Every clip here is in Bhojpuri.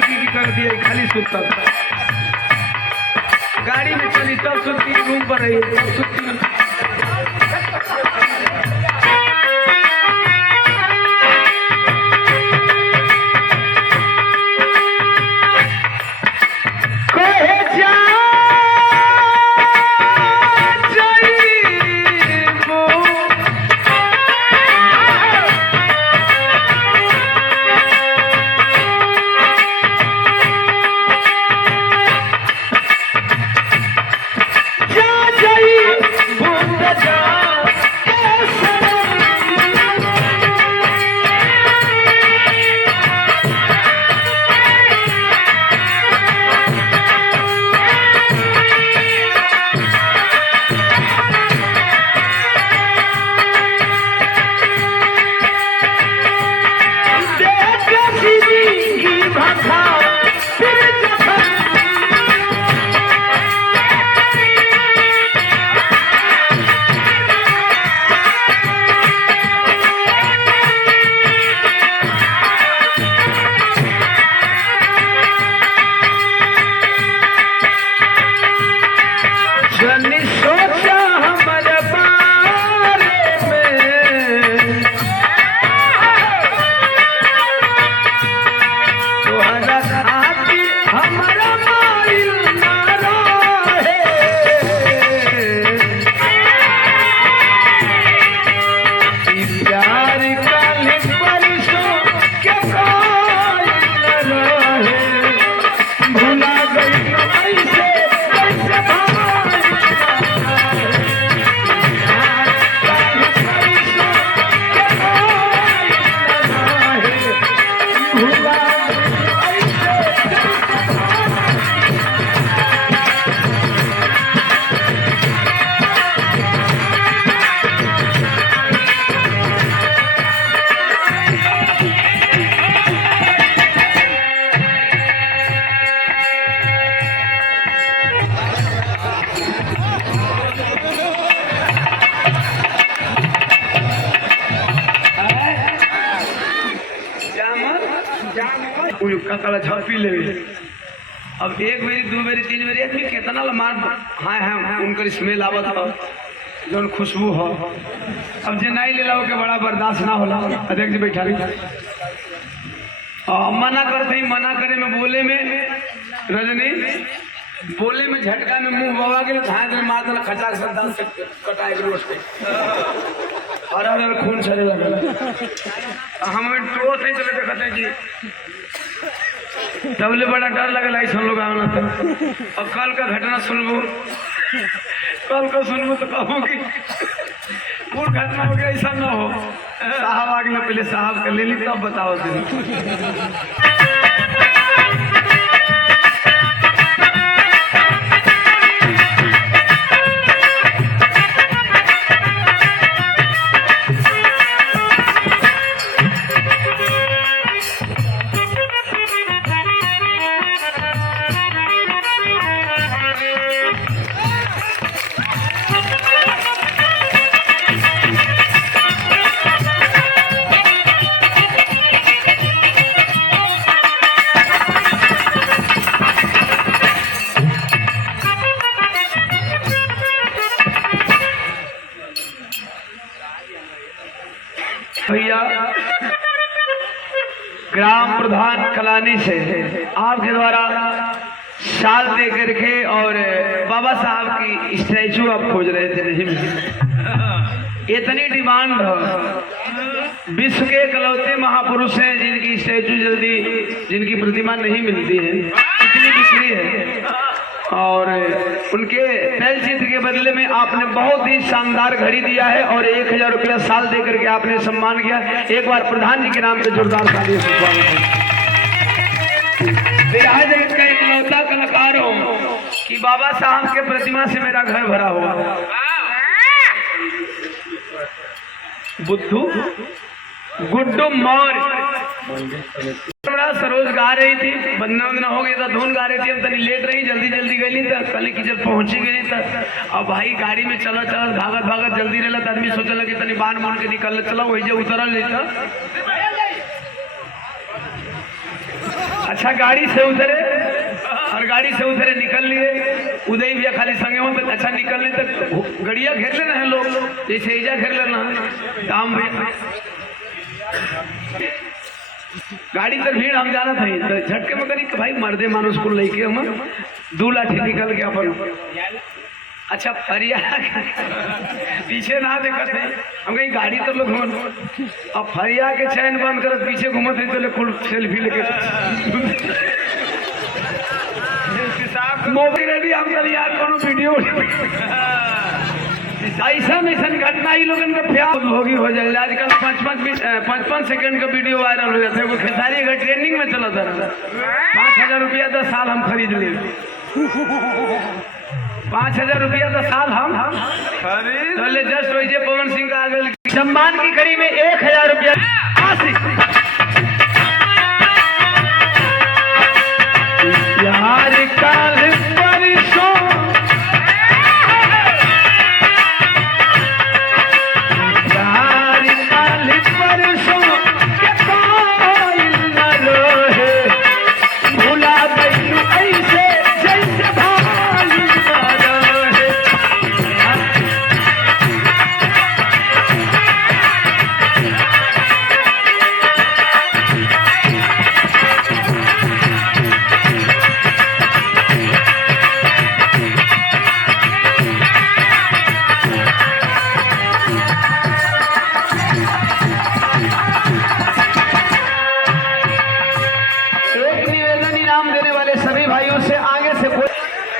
की कर दिए खाली सुता था। गाड़ी में चली तब सुनती रूम पर रही तब सुनती। ककड़ा झपी ले। अब एक बेरी दो बेरी तीन बेरी आदमी कितना मार हाँ हाँ उनकर स्मेल आवत हो जौन खुशबू हो। अब जे नहीं ले के बड़ा बर्दाश्त ना होला। अध्यक्ष बैठा रही मना करते ही मना करे में बोले में रजनी बोले में झटका में मुंह बवा के धाए दे मार दे खचाक से दांत से कटाए के रोस्ट और अगर खून चले लगा हमें टोट नहीं चले देखते कि तबले बड़ा डर लगल है। सब लोग आना था और कल का घटना सुनबो कल को सुनबो तो कहूँ कि पूर्ण घटना हो गया ऐसा ना हो। साहब आगे पहले साहब कर ले ली तब बताओ भैया। ग्राम प्रधान कलानी से आपके द्वारा शाल दे करके और बाबा साहब की स्टैचू आप खोज रहे थे, नहीं मिली। इतनी डिमांड हो। विश्व के इकलौते महापुरुष हैं जिनकी स्टैचू जल्दी जिनकी प्रतिमा नहीं मिलती है, इतनी बिक्री है। और उनके तैल चित्र के बदले में आपने बहुत ही शानदार घड़ी दिया है और 1000 रुपया साल दे करके आपने सम्मान किया। एक बार प्रधान जी के नाम पे जोरदार तालियों से स्वागत है। जगत का इकलौता कलाकार हूँ कि बाबा साहब के प्रतिमा से मेरा घर भरा हुआ। बुद्धू गुड्डू मौर्य सरोज गा रही थी, बंदना वंदना हो गया था, धुन गा रही थी। हम तनी लेट रही, जल्दी जल्दी गई था कल की जब पहुंची गई था। अब भाई गाड़ी में चला चला भागत भागत जल्दी रहला तो आदमी सोचल कि तनी बांध मूंद के निकल चला वही जे उतरल नहीं था। अच्छा गाड़ी से उतरे और गाड़ी से उतरे निकल लिए। उदय भैया खाली संगे हो तो अच्छा निकलने तक गड़िया घेर लेना है लोग, जैसे ईजा घेर लेना काम भैया गाड़ी तर भीड़ हम जाना था तो झटके में करी भाई मर्दे मानुस को लेके हम 2 लाठी निकल के अपन अच्छा फरिया पीछे ना देखते हम कहीं गाड़ी तो लोग अब फरिया के चैन बंद कर पीछे घूमत है तो फुल सेल्फी लेके मोबाइल रेडी हम कर यार कोनो वीडियो ऐसा घटना ही लोगन का प्यार होगी हो जाए। आजकल 5-5 सेकंड का वीडियो वायरल हो जाता है। वो खेसारी अगर ट्रेंडिंग में चला था 5,000 रुपया 10 साल हम खरीद ले 5,000 रुपया 10 साल हम खरीद तो ले। जस्ट वही पवन सिंह का आगे सम्मान की कड़ी में 1,000 रुपया यार काल परसों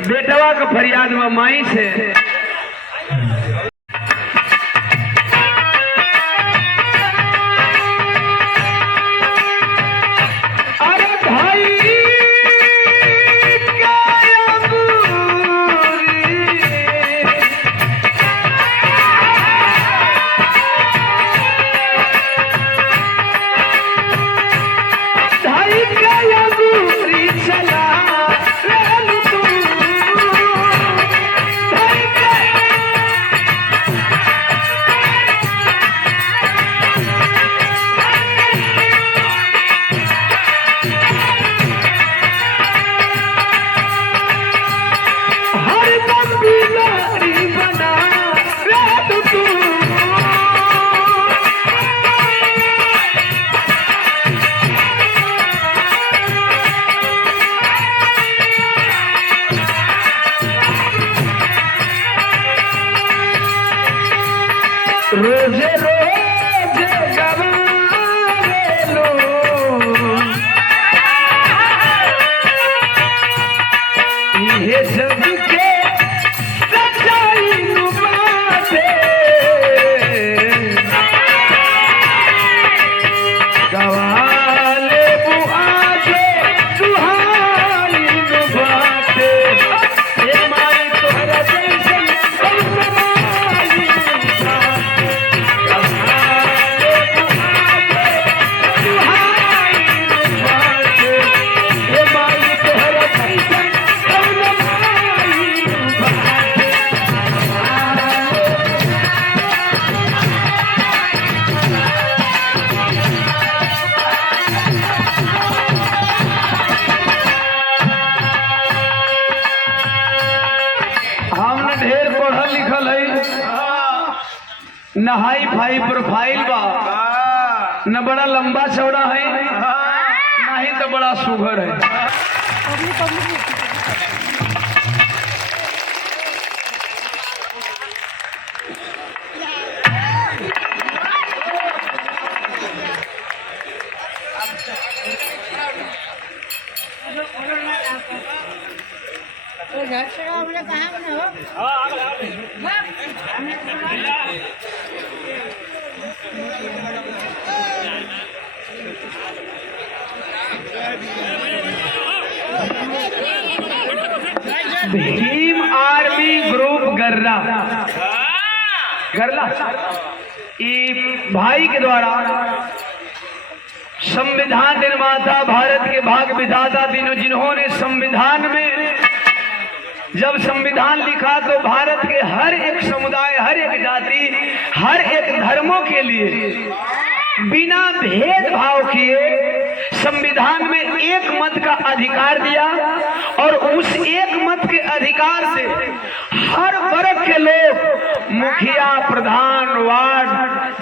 बेटवा का फरियाद में माई से अरे भाई रोजे रोजे गवारे लो ये सब के सच्चाई नुबाते गवाले बुआजे सुहाई नुबाते ये माई तोहरा जैसन ढेर पढ़ल लिखल है न हाई फाई प्रोफाइल बा न बड़ा लंबा चौड़ा है न ही तो बड़ा सुघर है। भीम आर्मी ग्रुप गर्रा भाई के द्वारा संविधान निर्माता भारत के भाग विधाता जिन्होंने संविधान में जब संविधान लिखा तो भारत के हर एक समुदाय, हर एक जाति, हर एक धर्मों के लिए बिना भेदभाव किए संविधान में एक मत का अधिकार दिया और उस एक मत के अधिकार से हर वर्ग के लोग मुखिया, प्रधान, वार्ड,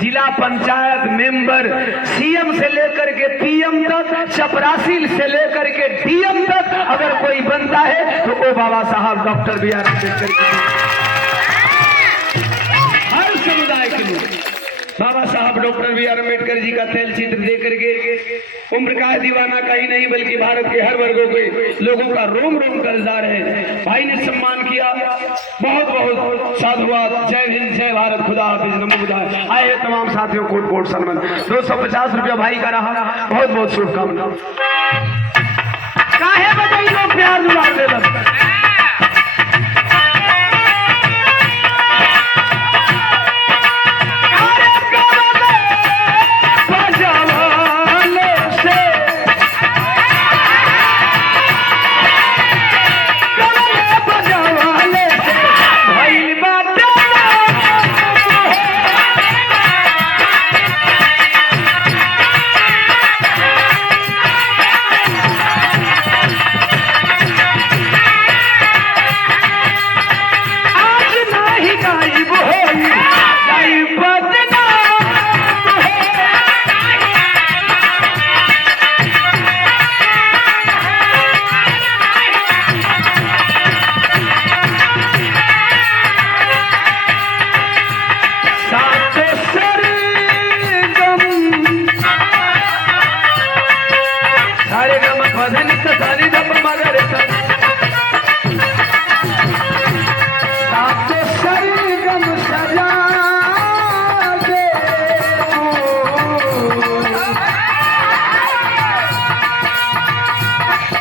जिला पंचायत मेंबर, सीएम से लेकर के पीएम तक, चपरासी से लेकर के डीएम तक अगर कोई बनता है तो वो बाबा साहब डॉक्टर बी आर अम्बेडकर हर समुदाय के लिए बाबा साहब डॉक्टर बी आर अम्बेडकर जी का तैल चित्र दे करके उम्र का दीवाना कहीं नहीं बल्कि भारत के हर वर्गों के लोगों का रोम रोम कर्जदार है। भाई ने सम्मान किया, बहुत बहुत साधुवाद। जय हिंद, जय भारत, खुदा हाफिज, नमो बुद्धाय। आए तमाम साथियों कोट कोट सन्मान। 250 रुपया भाई का रहा, बहुत बहुत शुभकामना। काहे बताइए लोग प्यार दुलार दे लगता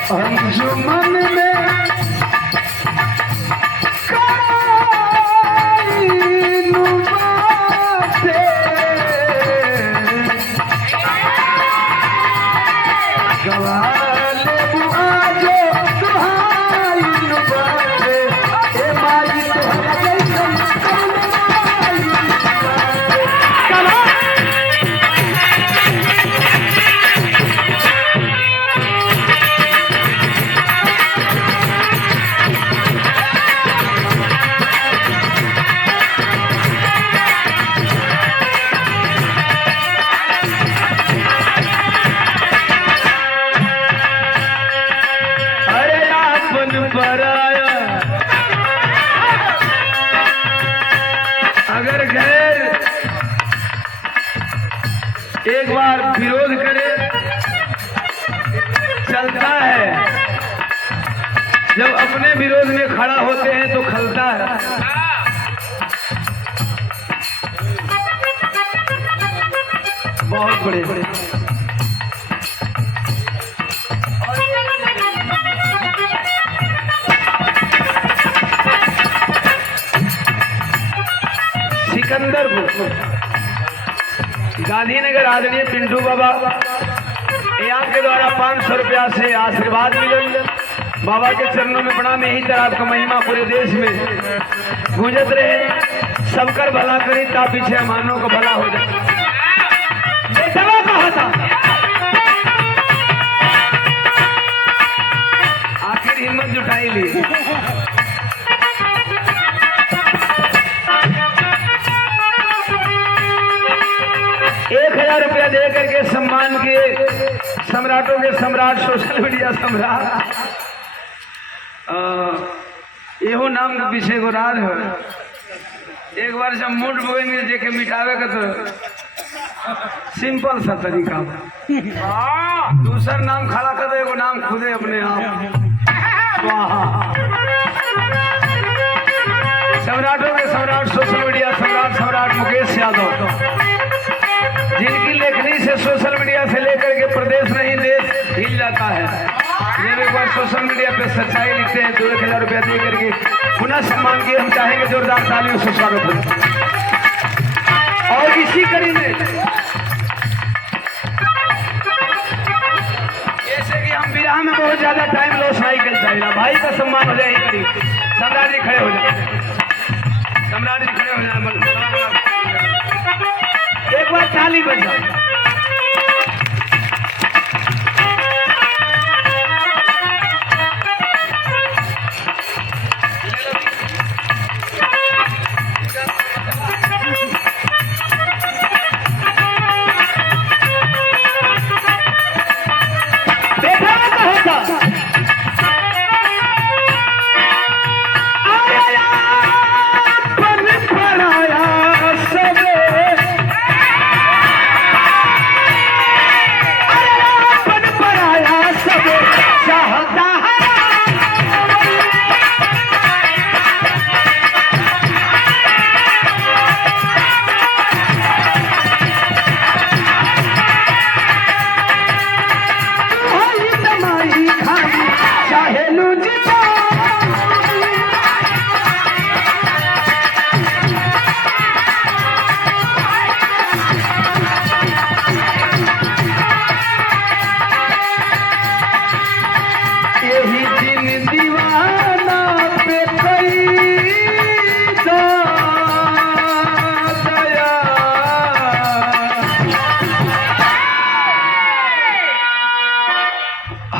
अंजुमन में अगर गैर एक बार विरोध करे चलता है, जब अपने विरोध में खड़ा होते हैं तो खलता है। बहुत बड़े सिकंदरपुर गांधीनगर आदरणीय पिंटू बाबा यहाँ के द्वारा 500 रुपया से आशीर्वाद मिले। बाबा के चरणों में प्रणाम। यही तरह आपका महिमा पूरे देश में गूंजत रहे। सबकर भला करी ता पीछे मानव को भला हो जाए। बेटवा कहा था आखिर हिम्मत जुटाई ली। 1000 रुपया दे करके सम्मान किए सम्राटों के सम्राट, सोशल मीडिया सम्राट। एहो नाम के पीछे को राज है। एक बार जब मूड बोएंगे जेके मिटावे का तो सिंपल सा तरीका। दूसरा नाम खड़ा कर दे, वो नाम खुदे अपने आप। सम्राटों के सम्राट, सोशल मीडिया सम्राट, सम्राट मुकेश यादव, जिनकी लेखनी से सोशल मीडिया से लेकर के प्रदेश नहीं देश हिल जाता है। जब एक बार सोशल मीडिया पे सच्चाई लिखते हैं तो 1000 रुपया दे करके पुनः सम्मान किए। हम चाहेंगे जोरदार तालियों से स्वागत हो। और इसी कड़ी में जैसे कि हम विराह में बहुत ज्यादा टाइम लॉस नहीं कर चाहिए। भाई का सम्मान हो जाए। ही करी सम्राट जी खड़े हो जाए। सम्राट जी खड़े हो जाए। एक बार ताली बजा।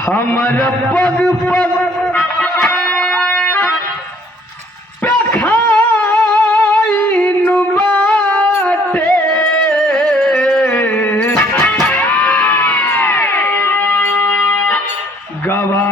हमर पग पग पे खाइन बाटे गवा